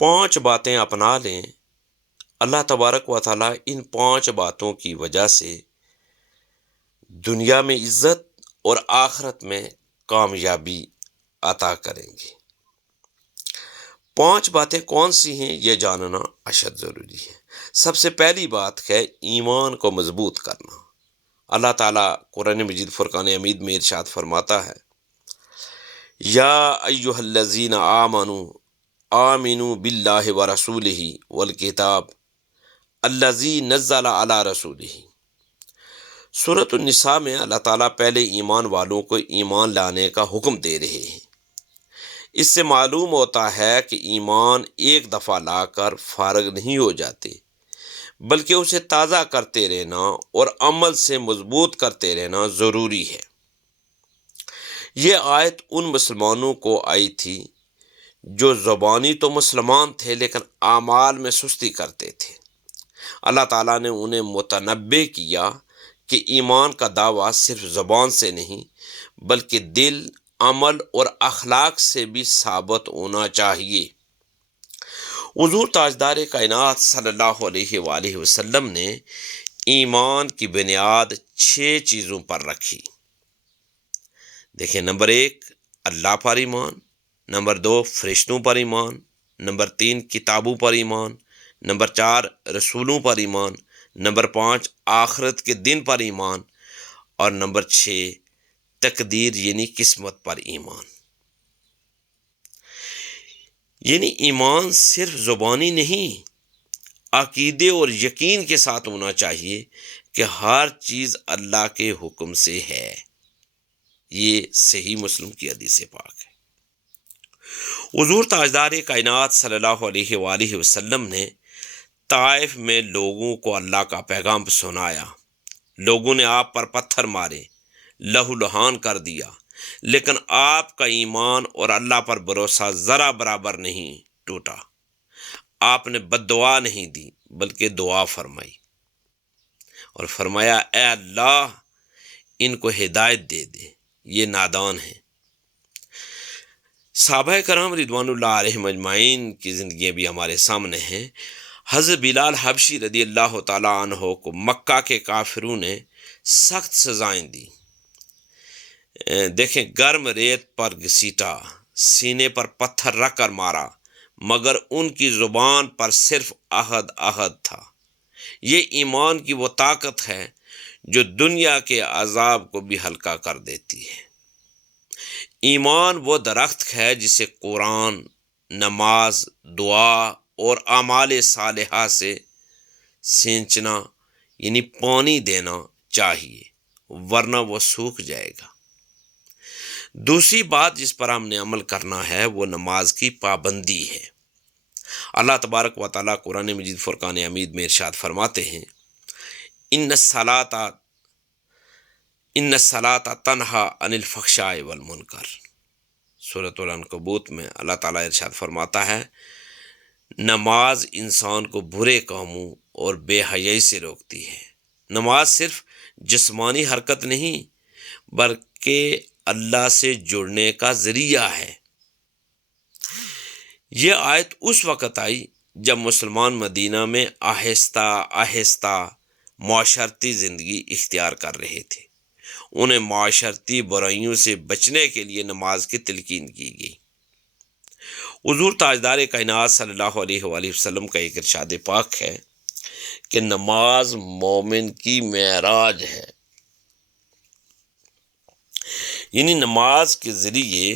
5 باتیں اپنا لیں، اللہ تبارک و تعالیٰ ان 5 باتوں کی وجہ سے دنیا میں عزت اور آخرت میں کامیابی عطا کریں گے۔ 5 باتیں کون سی ہیں یہ جاننا اشد ضروری ہے۔ سب سے پہلی بات ہے ایمان کو مضبوط کرنا۔ اللہ تعالیٰ قرآن مجید فرقان حمید میں ارشاد فرماتا ہے، یا ایھا الذین آمنوا آمنوا باللہ ورسولہ والکتاب الذی نزل علی رسولہ۔ سورۃ النساء میں اللہ تعالیٰ پہلے ایمان والوں کو ایمان لانے کا حکم دے رہے ہیں۔ اس سے معلوم ہوتا ہے کہ ایمان ایک دفعہ لا کر فارغ نہیں ہو جاتے، بلکہ اسے تازہ کرتے رہنا اور عمل سے مضبوط کرتے رہنا ضروری ہے۔ یہ آیت ان مسلمانوں کو آئی تھی جو زبانی تو مسلمان تھے لیکن اعمال میں سستی کرتے تھے۔ اللہ تعالیٰ نے انہیں متنبہ کیا کہ ایمان کا دعویٰ صرف زبان سے نہیں بلکہ دل، عمل اور اخلاق سے بھی ثابت ہونا چاہیے۔ حضور تاجدار کائنات صلی اللہ علیہ وآلہ وسلم نے ایمان کی بنیاد 6 چیزوں پر رکھی۔ دیکھیں، نمبر 1 اللہ پر ایمان، نمبر 2 فرشتوں پر ایمان، نمبر 3 کتابوں پر ایمان، نمبر 4 رسولوں پر ایمان، نمبر 5 آخرت کے دن پر ایمان، اور نمبر 6 تقدیر یعنی قسمت پر ایمان۔ یعنی ایمان صرف زبانی نہیں، عقیدے اور یقین کے ساتھ ہونا چاہیے کہ ہر چیز اللہ کے حکم سے ہے۔ یہ صحیح مسلم کی حدیث پاک ہے۔ حضور تاجدار کائنات صلی اللہ علیہ وآلہ وسلم نے طائف میں لوگوں کو اللہ کا پیغام سنایا۔ لوگوں نے آپ پر پتھر مارے، لہو لہان کر دیا، لیکن آپ کا ایمان اور اللہ پر بھروسہ ذرا برابر نہیں ٹوٹا۔ آپ نے بد دعا نہیں دی بلکہ دعا فرمائی اور فرمایا، اے اللہ ان کو ہدایت دے دے، یہ نادان ہیں۔ صحابہ کرام رضوان اللہ علیہم اجمعین کی زندگیاں بھی ہمارے سامنے ہیں۔ حضرت بلال حبشی رضی اللہ تعالیٰ عنہ کو مکہ کے کافروں نے سخت سزائیں دی۔ دیکھیں، گرم ریت پر گھسیٹا، سینے پر پتھر رکھ کر مارا، مگر ان کی زبان پر صرف عہد عہد تھا۔ یہ ایمان کی وہ طاقت ہے جو دنیا کے عذاب کو بھی ہلکا کر دیتی ہے۔ ایمان وہ درخت ہے جسے قرآن، نماز، دعا اور اعمال صالحہ سے سینچنا یعنی پانی دینا چاہیے، ورنہ وہ سوکھ جائے گا۔ دوسری بات جس پر ہم نے عمل کرنا ہے وہ نماز کی پابندی ہے۔ اللہ تبارک و تعالیٰ قرآن مجید فرقان حمید میں ارشاد فرماتے ہیں، ان الصلاۃ تنہی عن الفحشاء والمنکر۔ سورۃ العنکبوت میں اللہ تعالیٰ ارشاد فرماتا ہے، نماز انسان کو برے کاموں اور بے حیائی سے روکتی ہے۔ نماز صرف جسمانی حرکت نہیں بلکہ اللہ سے جڑنے کا ذریعہ ہے۔ یہ آیت اس وقت آئی جب مسلمان مدینہ میں آہستہ آہستہ معاشرتی زندگی اختیار کر رہے تھے۔ انہیں معاشرتی برائیوں سے بچنے کے لیے نماز کی تلقین کی گئی۔ حضور تاجدار کائنات صلی اللہ علیہ وآلہ وسلم کا ایک ارشاد پاک ہے کہ نماز مومن کی معراج ہے۔ یعنی نماز کے ذریعے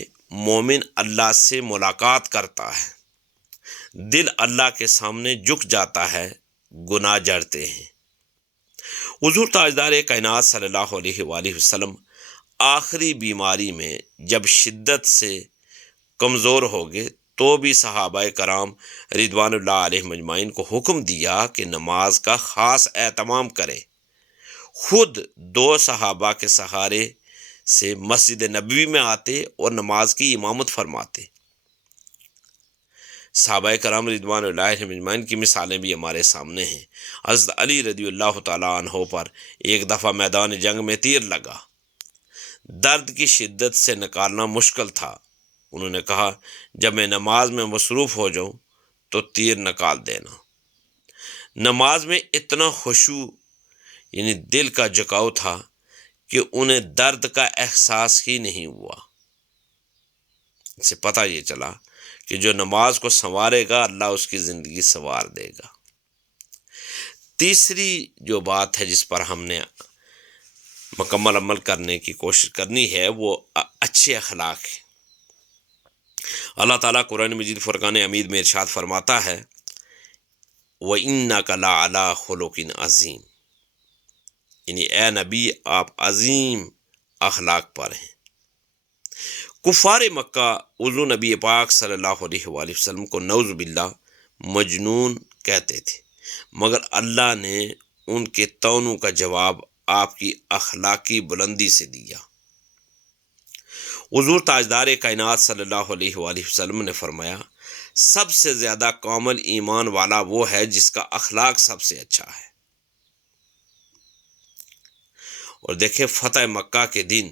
مومن اللہ سے ملاقات کرتا ہے، دل اللہ کے سامنے جھک جاتا ہے، گناہ جڑتے ہیں۔ حضور تاجدار کائنات صلی اللہ علیہ وآلہ وسلم آخری بیماری میں جب شدت سے کمزور ہو گئے تو بھی صحابہ کرام رضوان اللہ علیہم اجمعین کو حکم دیا کہ نماز کا خاص اہتمام کرے۔ خود 2 صحابہ کے سہارے سے مسجد نبوی میں آتے اور نماز کی امامت فرماتے۔ صحابہ کرام رضوان اللہ علیہم اجمعین کی مثالیں بھی ہمارے سامنے ہیں۔ حضرت علی رضی اللہ تعالیٰ عنہ پر ایک دفعہ میدان جنگ میں تیر لگا، درد کی شدت سے نکالنا مشکل تھا۔ انہوں نے کہا، جب میں نماز میں مصروف ہو جاؤں تو تیر نکال دینا۔ نماز میں اتنا خشوع یعنی دل کا جھکاؤ تھا کہ انہیں درد کا احساس ہی نہیں ہوا۔ اس سے پتہ یہ چلا کہ جو نماز کو سنوارے گا اللہ اس کی زندگی سنوار دے گا۔ تیسری جو بات ہے جس پر ہم نے مکمل عمل کرنے کی کوشش کرنی ہے وہ اچھے اخلاق ہے۔ اللہ تعالیٰ قرآن مجید فرقان حمید میں ارشاد فرماتا ہے وَإِنَّكَ لَعَلَىٰ خُلُقٍ عَظِيمٍ، یعنی اے نبی آپ عظیم اخلاق پر ہیں۔ کفار مکہ حضور نبی پاک صلی اللہ علیہ وآلہ وسلم کو نعوذ باللہ مجنون کہتے تھے، مگر اللہ نے ان کے طعنوں کا جواب آپ کی اخلاقی بلندی سے دیا۔ حضور تاجدار کائنات صلی اللہ علیہ وآلہ وسلم نے فرمایا سب سے زیادہ کامل ایمان والا وہ ہے جس کا اخلاق سب سے اچھا ہے۔ اور دیکھیں فتح مکہ کے دن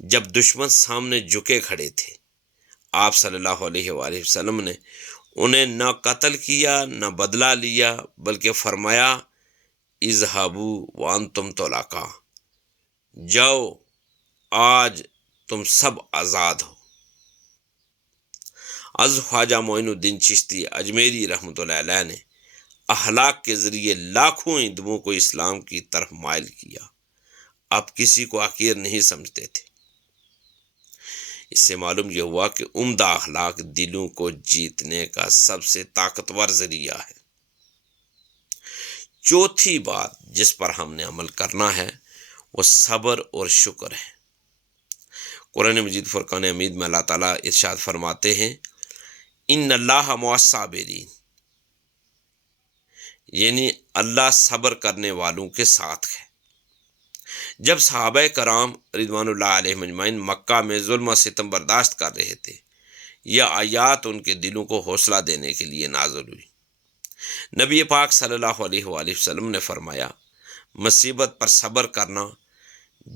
جب دشمن سامنے جھکے کھڑے تھے، آپ صلی اللہ علیہ وآلہ وسلم نے انہیں نہ قتل کیا نہ بدلہ لیا، بلکہ فرمایا اذهبوا وانتم طلقاء، جاؤ آج تم سب آزاد ہو۔ از خواجہ معین الدین چشتی اجمیری رحمۃ اللہ علیہ نے اخلاق کے ذریعے لاکھوں ہندوؤں کو اسلام کی طرف مائل کیا، اب کسی کو حقیر نہیں سمجھتے تھے۔ اس سے معلوم یہ ہوا کہ عمدہ اخلاق دلوں کو جیتنے کا سب سے طاقتور ذریعہ ہے۔ چوتھی بات جس پر ہم نے عمل کرنا ہے وہ صبر اور شکر ہے۔ قرآن مجید فرقان حمید میں اللہ تعالیٰ ارشاد فرماتے ہیں ان اللہ مع الصابرین، یعنی اللہ صبر کرنے والوں کے ساتھ ہے۔ جب صحابہ کرام رضوان اللہ علیہم اجمعین مکہ میں ظلم و ستم برداشت کر رہے تھے، یہ آیات ان کے دلوں کو حوصلہ دینے کے لیے نازل ہوئی۔ نبی پاک صلی اللہ علیہ وآلہ وسلم نے فرمایا مصیبت پر صبر کرنا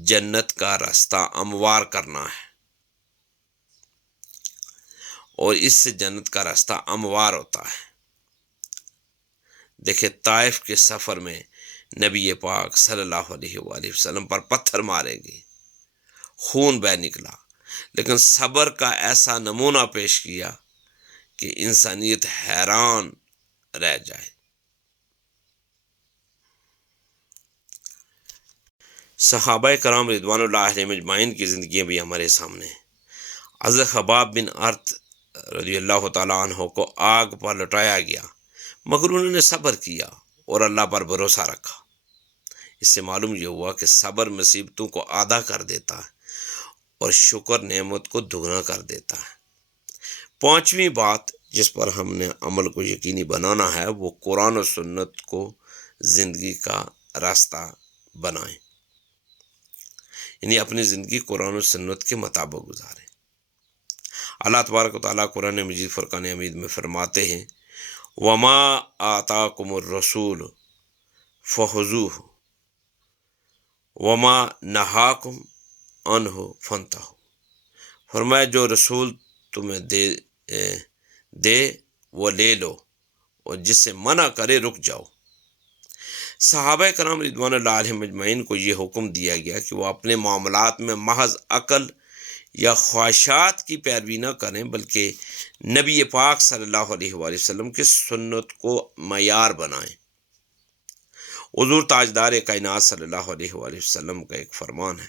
جنت کا راستہ ہموار کرنا ہے، اور اس سے جنت کا راستہ ہموار ہوتا ہے۔ دیکھیں طائف کے سفر میں نبی پاک صلی اللہ علیہ وآلہ وسلم پر پتھر مارے گئے، خون بہہ نکلا، لیکن صبر کا ایسا نمونہ پیش کیا کہ انسانیت حیران رہ جائے۔ صحابہ کرام رضوان اللہ علیہم اجمعین کی زندگیاں بھی ہمارے سامنے ہیں۔ حضرت خباب بن ارت رضی اللہ تعالیٰ عنہ کو آگ پر لٹایا گیا، مگر انہوں نے صبر کیا اور اللہ پر بھروسہ رکھا۔ اس سے معلوم یہ ہوا کہ صبر مصیبتوں کو آدھا کر دیتا ہے اور شکر نعمت کو دگنا کر دیتا ہے۔ پانچویں بات جس پر ہم نے عمل کو یقینی بنانا ہے وہ قرآن و سنت کو زندگی کا راستہ بنائیں، یعنی اپنی زندگی قرآن و سنت کے مطابق گزاریں۔ اللہ تبارک و تعالیٰ قرآن مجید فرقان حمید میں فرماتے ہیں وما آتاکم الرسول فخذوہ وما نہاکم عنہ فانتہوا، فرمایا جو رسول تمہیں دے وہ لے لو اور جس سے منع کرے رک جاؤ۔ صحابہ کرام رضوان اللہ علیہم اجمعین کو یہ حکم دیا گیا کہ وہ اپنے معاملات میں محض عقل یا خواہشات کی پیروی نہ کریں، بلکہ نبی پاک صلی اللہ علیہ وآلہ وسلم کی سنت کو معیار بنائیں۔ حضور تاجدار کائنات صلی اللہ علیہ وآلہ وسلم کا ایک فرمان ہے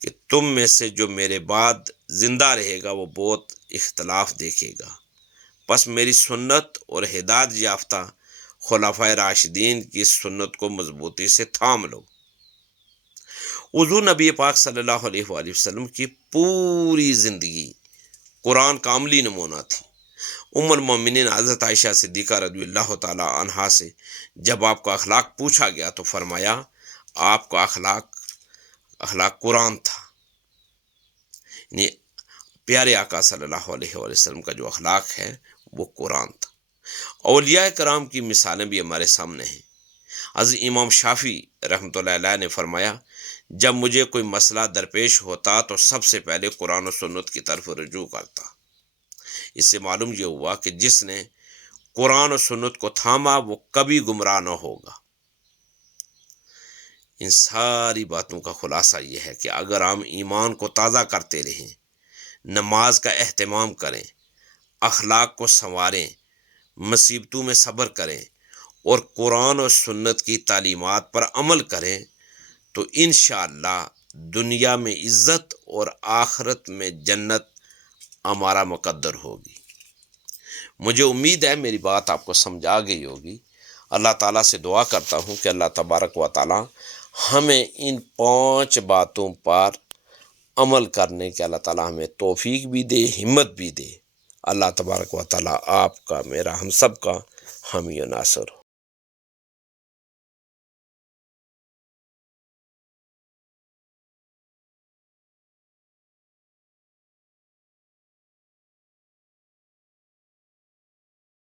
کہ تم میں سے جو میرے بعد زندہ رہے گا وہ بہت اختلاف دیکھے گا، پس میری سنت اور ہدایت یافتہ خلفائے راشدین کی سنت کو مضبوطی سے تھام لو۔ حضور نبی پاک صلی اللہ علیہ وآلہ وسلم کی پوری زندگی قرآن کا عملی نمونہ تھی۔ ام المومنین حضرت عائشہ صدیقہ رضی اللہ تعالی عنہا سے جب آپ کا اخلاق پوچھا گیا تو فرمایا آپ کا اخلاق قرآن تھا، یعنی پیارے آقا صلی اللہ علیہ وآلہ وسلم کا جو اخلاق ہے وہ قرآن تھا۔ اولیاء کرام کی مثالیں بھی ہمارے سامنے ہیں۔ حضرت امام شافعی رحمۃ اللہ علیہ نے فرمایا جب مجھے کوئی مسئلہ درپیش ہوتا تو سب سے پہلے قرآن و سنت کی طرف رجوع کرتا۔ اس سے معلوم یہ ہوا کہ جس نے قرآن و سنت کو تھاما وہ کبھی گمراہ نہ ہوگا۔ ان ساری باتوں کا خلاصہ یہ ہے کہ اگر ہم ایمان کو تازہ کرتے رہیں، نماز کا اہتمام کریں، اخلاق کو سنواریں، مصیبتوں میں صبر کریں اور قرآن و سنت کی تعلیمات پر عمل کریں تو انشاءاللہ دنیا میں عزت اور آخرت میں جنت ہمارا مقدر ہوگی۔ مجھے امید ہے میری بات آپ کو سمجھ آ گئی ہوگی۔ اللہ تعالیٰ سے دعا کرتا ہوں کہ اللہ تبارک و تعالیٰ ہمیں ان 5 باتوں پر عمل کرنے کے اللہ تعالیٰ ہمیں توفیق بھی دے، ہمت بھی دے۔ اللہ تبارک و تعالیٰ آپ کا، میرا، ہم سب کا حامی و ناصر ہو۔